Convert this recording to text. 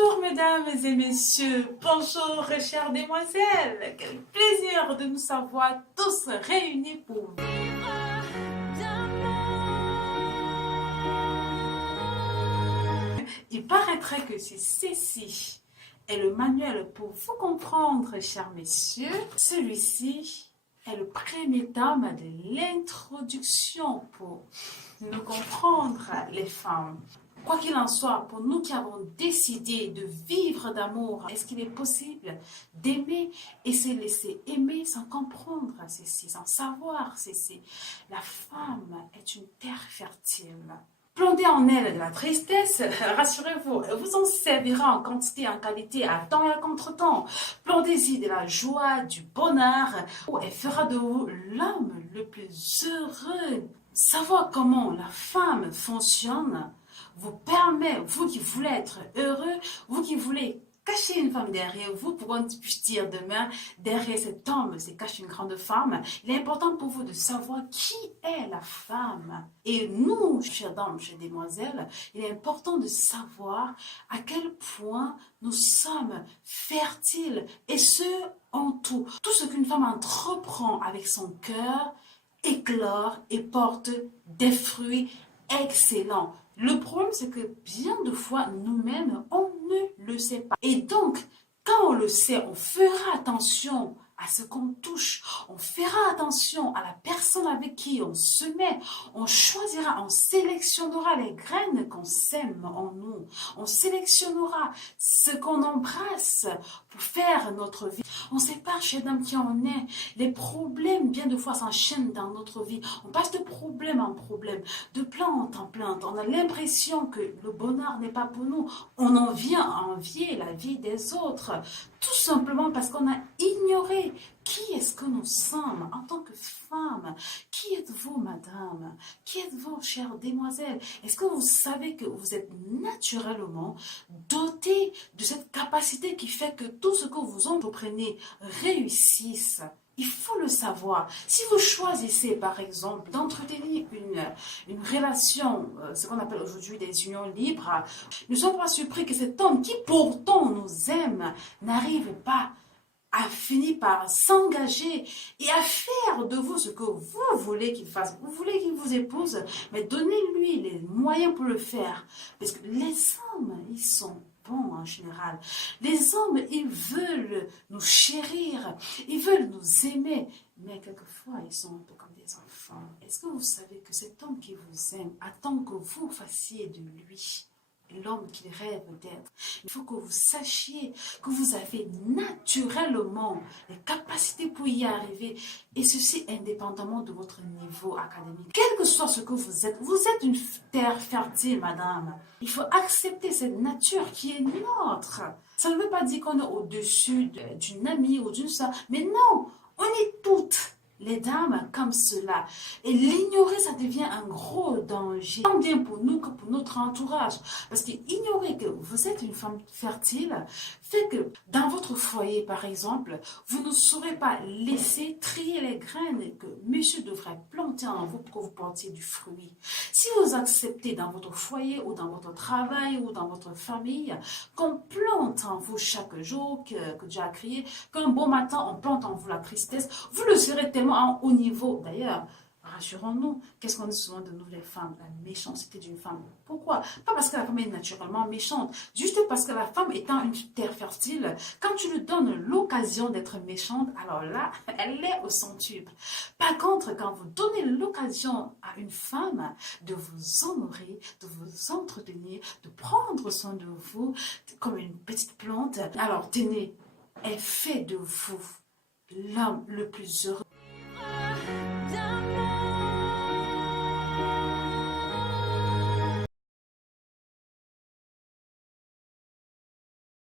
Bonjour mesdames et messieurs, bonjour chères demoiselles, quel plaisir de nous savoir tous réunis pour vivre d'amour. Il paraîtrait que si ceci est le manuel pour vous comprendre, chers messieurs, celui-ci est le premier tome de l'introduction pour nous comprendre les femmes. Quoi qu'il en soit, pour nous qui avons décidé de vivre d'amour, est-ce qu'il est possible d'aimer et se laisser aimer sans comprendre ceci, sans savoir ceci? La femme est une terre fertile. Plantez en elle de la tristesse, rassurez-vous, elle vous en servira en quantité et en qualité, à temps et à contre-temps. Plantez-y de la joie, du bonheur, elle fera de vous l'homme le plus heureux. Savoir comment la femme fonctionne vous permet, vous qui voulez être heureux, vous qui voulez cacher une femme derrière vous, pour qu'on puisse dire demain, derrière cet homme se cache une grande femme. Il est important pour vous de savoir qui est la femme. Et nous, chers dames, chères demoiselles, il est important de savoir à quel point nous sommes fertiles, et ce, en tout. Tout ce qu'une femme entreprend avec son cœur éclore et porte des fruits excellents. Le problème, c'est que bien de fois, nous-mêmes, on ne le sait pas. Et donc, quand on le sait, on fera attention à ce qu'on touche. On fera attention à la personne avec qui on se met. On choisira, on sélectionnera les graines qu'on sème en nous. On sélectionnera ce qu'on embrasse pour faire notre vie. On ne sait pas, chers dames, qui on est. Les problèmes, bien de fois, s'enchaînent dans notre vie. On passe de problème en problème, de plainte en plainte. On a l'impression que le bonheur n'est pas pour nous. On en vient à envier la vie des autres. Tout simplement parce qu'on a ignoré qui est-ce que nous sommes en tant que femmes. Qui êtes-vous, madame? Qui êtes-vous, chère demoiselle? Est-ce que vous savez que vous êtes naturellement dotée de cette capacité qui fait que tout ce que vous entreprenez réussisse? Il faut le savoir. Si vous choisissez, par exemple, d'entretenir une relation, ce qu'on appelle aujourd'hui des unions libres, ne soyez pas surpris que cet homme qui pourtant nous aime n'arrive pas à finir par s'engager et à faire de vous ce que vous voulez qu'il fasse. Vous voulez qu'il vous épouse, mais donnez-lui les moyens pour le faire. Parce que les hommes, ils sont bons en général. Les hommes, ils veulent nous chérir, ils veulent nous aimer, mais quelquefois, ils sont un peu comme des enfants. Est-ce que vous savez que cet homme qui vous aime attend que vous fassiez de lui l'homme qu'il rêve d'être? Il faut que vous sachiez que vous avez naturellement les capacités pour y arriver, et ceci indépendamment de votre niveau académique. Quel que soit ce que vous êtes une terre fertile, madame. Il faut accepter cette nature qui est nôtre. Ça ne veut pas dire qu'on est au-dessus d'une amie ou d'une soeur, mais non, on est toutes les dames comme cela. Et l'ignorer, ça devient un gros danger. Tant bien pour nous que pour notre entourage. Parce qu'ignorer que vous êtes une femme fertile fait que dans votre foyer, par exemple, vous ne saurez pas laisser trier les graines que monsieur devrait planter en vous pour que vous portiez du fruit. Si vous acceptez dans votre foyer ou dans votre travail ou dans votre famille qu'on plante en vous chaque jour, que Dieu a créé, qu'un bon matin on plante en vous la tristesse, vous le serez tellement à un haut niveau. D'ailleurs, rassurons-nous, qu'est-ce qu'on dit souvent de nous les femmes? La méchanceté d'une femme. Pourquoi? Pas parce que la femme est naturellement méchante, juste parce que la femme étant une terre fertile, quand tu lui donnes l'occasion d'être méchante, alors là, elle est au centuple. Par contre, quand vous donnez l'occasion à une femme de vous honorer, de vous entretenir, de prendre soin de vous, comme une petite plante, alors tenez, elle fait de vous l'homme le plus heureux.